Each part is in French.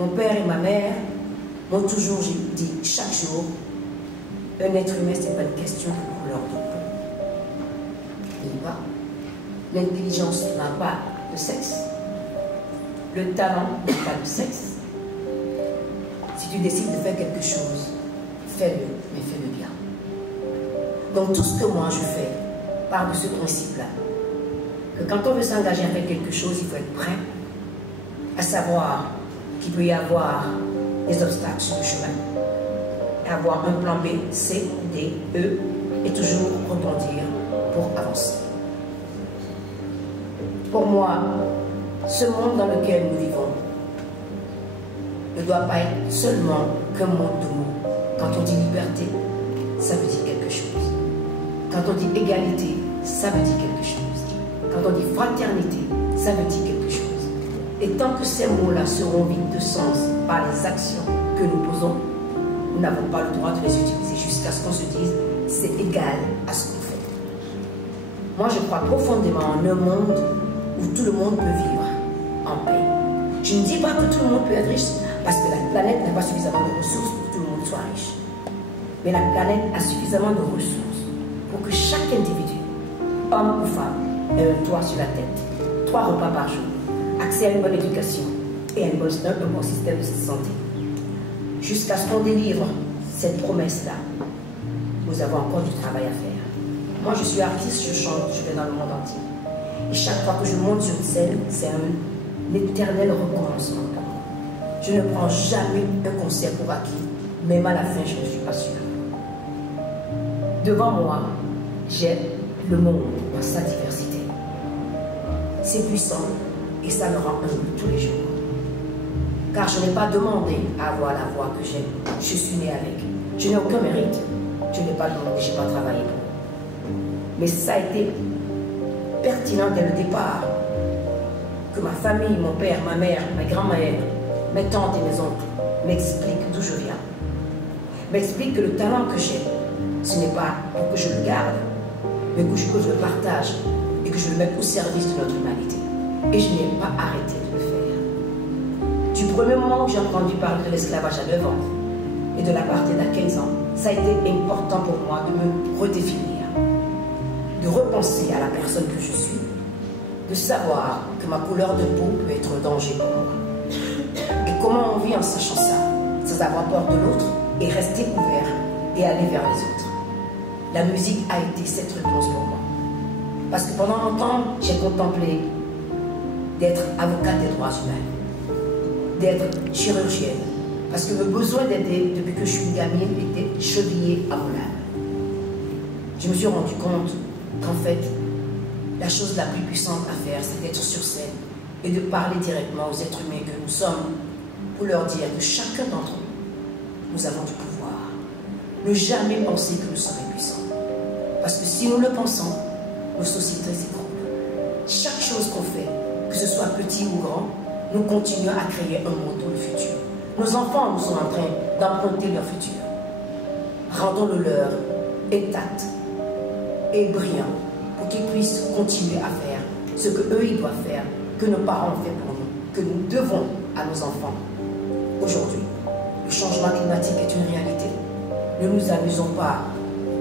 Mon père et ma mère m'ont toujours dit chaque jour, un être humain, ce n'est pas une question de couleur de peau. Il n'y a pas. L'intelligence n'a pas de sexe. Le talent n'a pas de sexe. Si tu décides de faire quelque chose, fais-le, mais fais-le bien. Donc tout ce que moi je fais part de ce principe-là. Que quand on veut s'engager à faire quelque chose, il faut être prêt à savoir qu'il peut y avoir des obstacles sur le chemin. Et avoir un plan B, C, D, E et toujours rebondir pour avancer. Pour moi, ce monde dans lequel nous vivons ne doit pas être seulement qu'un monde de mots. Quand on dit liberté, ça veut dire quelque chose. Quand on dit égalité, ça veut dire quelque chose. Quand on dit fraternité, ça veut dire quelque chose. Et tant que ces mots-là seront vides de sens par les actions que nous posons, nous n'avons pas le droit de les utiliser jusqu'à ce qu'on se dise c'est égal à ce qu'on fait. Moi, je crois profondément en un monde où tout le monde peut vivre en paix. Je ne dis pas que tout le monde peut être riche, parce que la planète n'a pas suffisamment de ressources pour que tout le monde soit riche. Mais la planète a suffisamment de ressources pour que chaque individu, homme ou femme, ait un toit sur la tête, 3 repas par jour, accès à une bonne éducation et un bon système de santé. Jusqu'à ce qu'on délivre cette promesse-là, nous avons encore du travail à faire. Moi, je suis artiste, je chante, je vais dans le monde entier. Et chaque fois que je monte sur une scène, c'est un éternel recommencement pour moi. Je ne prends jamais un concert pour acquis, même à la fin, je ne suis pas sûre. Devant moi, j'ai le monde dans sa diversité. C'est puissant et ça me rend humble tous les jours. Car je n'ai pas demandé à avoir la voix que j'ai. Je suis née avec. Je n'ai aucun mérite. Je n'ai pas demandé, je n'ai pas travaillé pour. Mais ça a été pertinent dès le départ que ma famille, mon père, ma mère, ma grand-mère, mes tantes et mes oncles m'expliquent d'où je viens. M'expliquent que le talent que j'ai, ce n'est pas pour que je le garde, mais que je le partage et que je le mette au service de notre humanité. Et je n'ai pas arrêté de le faire. Du premier moment où j'ai entendu parler de l'esclavage à 9 ans et de l'apartheid à 15 ans, ça a été important pour moi de me redéfinir, de repenser à la personne que je suis, de savoir que ma couleur de peau peut être un danger pour moi. Et comment on vit en sachant ça, sans avoir peur de l'autre et rester ouvert et aller vers les autres. La musique a été cette réponse pour moi. Parce que pendant longtemps, j'ai contemplé d'être avocate des droits humains, d'être chirurgienne, parce que le besoin d'aider depuis que je suis gamine était chevillé à mon âme. Je me suis rendu compte qu'en fait, la chose la plus puissante à faire, c'est d'être sur scène et de parler directement aux êtres humains que nous sommes pour leur dire que chacun d'entre nous, nous avons du pouvoir. Ne jamais penser que nous serons puissants. Parce que si nous le pensons, nos sociétés s'écroulent. Chaque chose qu'on fait, que ce soit petit ou grand, nous continuons à créer un monde pour le futur. Nos enfants nous sont en train d'emprunter leur futur. Rendons-le leur intact et brillant pour qu'ils puissent continuer à faire ce qu'eux ils doivent faire, que nos parents ont fait pour nous, que nous devons à nos enfants. Aujourd'hui, le changement climatique est une réalité. Ne nous amusons pas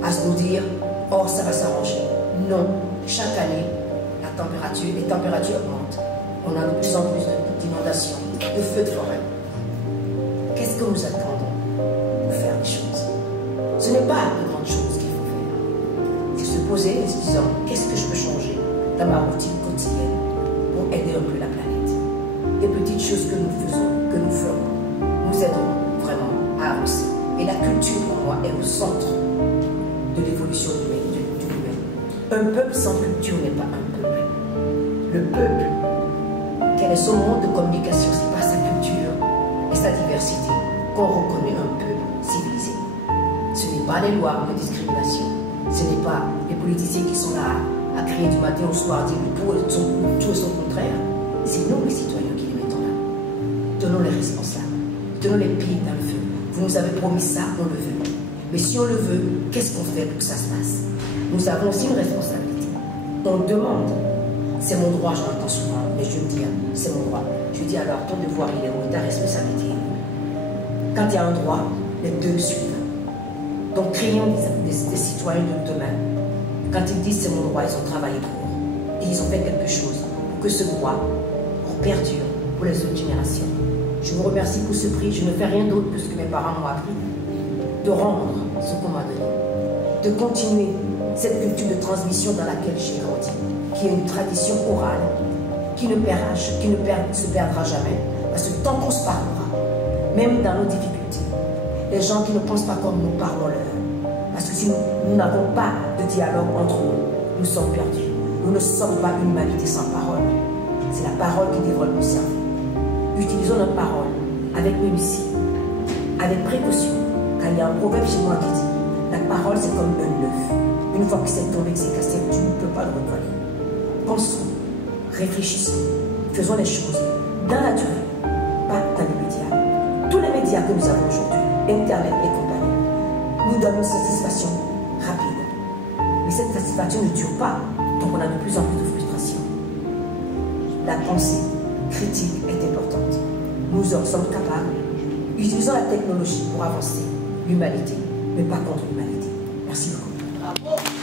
à se nous dire « oh, ça va s'arranger ». Non, chaque année, les températures augmentent. On a de plus en plus d'inondations, de feux de forêt. Qu'est-ce que nous attendons pour faire les choses? Ce n'est pas de grandes choses qu'il faut faire. C'est se poser et se dire qu'est-ce que je peux changer dans ma routine quotidienne pour aider un peu la planète. Des petites choses que nous faisons, que nous ferons, nous aideront vraiment à avancer. Et la culture, pour moi, est au centre de l'évolution du humain. Un peuple sans culture n'est pas un peuple. Le peuple, quel est son mode de communication? C'est par sa culture et sa diversité qu'on reconnaît un peuple civilisé. Ce n'est pas les lois de discrimination. Ce n'est pas les politiciens qui sont là à crier du matin au soir, dire le tout et son contraire. C'est nous, les citoyens, qui les mettons là. Donnons les responsables. Donnons les pieds dans le feu. Vous nous avez promis ça, on le veut. Mais si on le veut, qu'est-ce qu'on fait pour que ça se passe? Nous avons aussi une responsabilité. On demande. C'est mon droit, je l'entends souvent, mais je me dis, c'est mon droit. Je dis alors, ton devoir, il est où? Ta responsabilité est où? Quand il y a un droit, les deux le suivent. Donc, créons des citoyens de demain. Quand ils disent c'est mon droit, ils ont travaillé pour. Et ils ont fait quelque chose pour que ce droit perdure pour les autres générations. Je vous remercie pour ce prix. Je ne fais rien d'autre que ce que mes parents m'ont appris. De rendre ce qu'on m'a donné. De continuer cette culture de transmission dans laquelle j'ai grandi, qui est une tradition orale, qui ne se perdra jamais, parce que tant qu'on se parlera, même dans nos difficultés, les gens qui ne pensent pas comme nous, parlons-leur. Parce que si nous n'avons pas de dialogue entre nous, nous sommes perdus. Nous ne sommes pas une humanité sans parole. C'est la parole qui développe nos cerveaux. Utilisons notre parole avec minutie, avec précaution, car il y a un proverbe chez moi qui dit la parole c'est comme un œuf. Une fois que c'est tombé, que c'est cassé, tu ne peux pas le recoller. Pensons, réfléchissons, faisons les choses dans la durée, pas dans les médias. Tous les médias que nous avons aujourd'hui, Internet et compagnie, nous donnent une satisfaction rapide. Mais cette satisfaction ne dure pas, donc on a de plus en plus de frustration. La pensée critique est importante. Nous en sommes capables. Utilisons la technologie pour avancer l'humanité, mais pas contre l'humanité. Merci beaucoup. Bravo.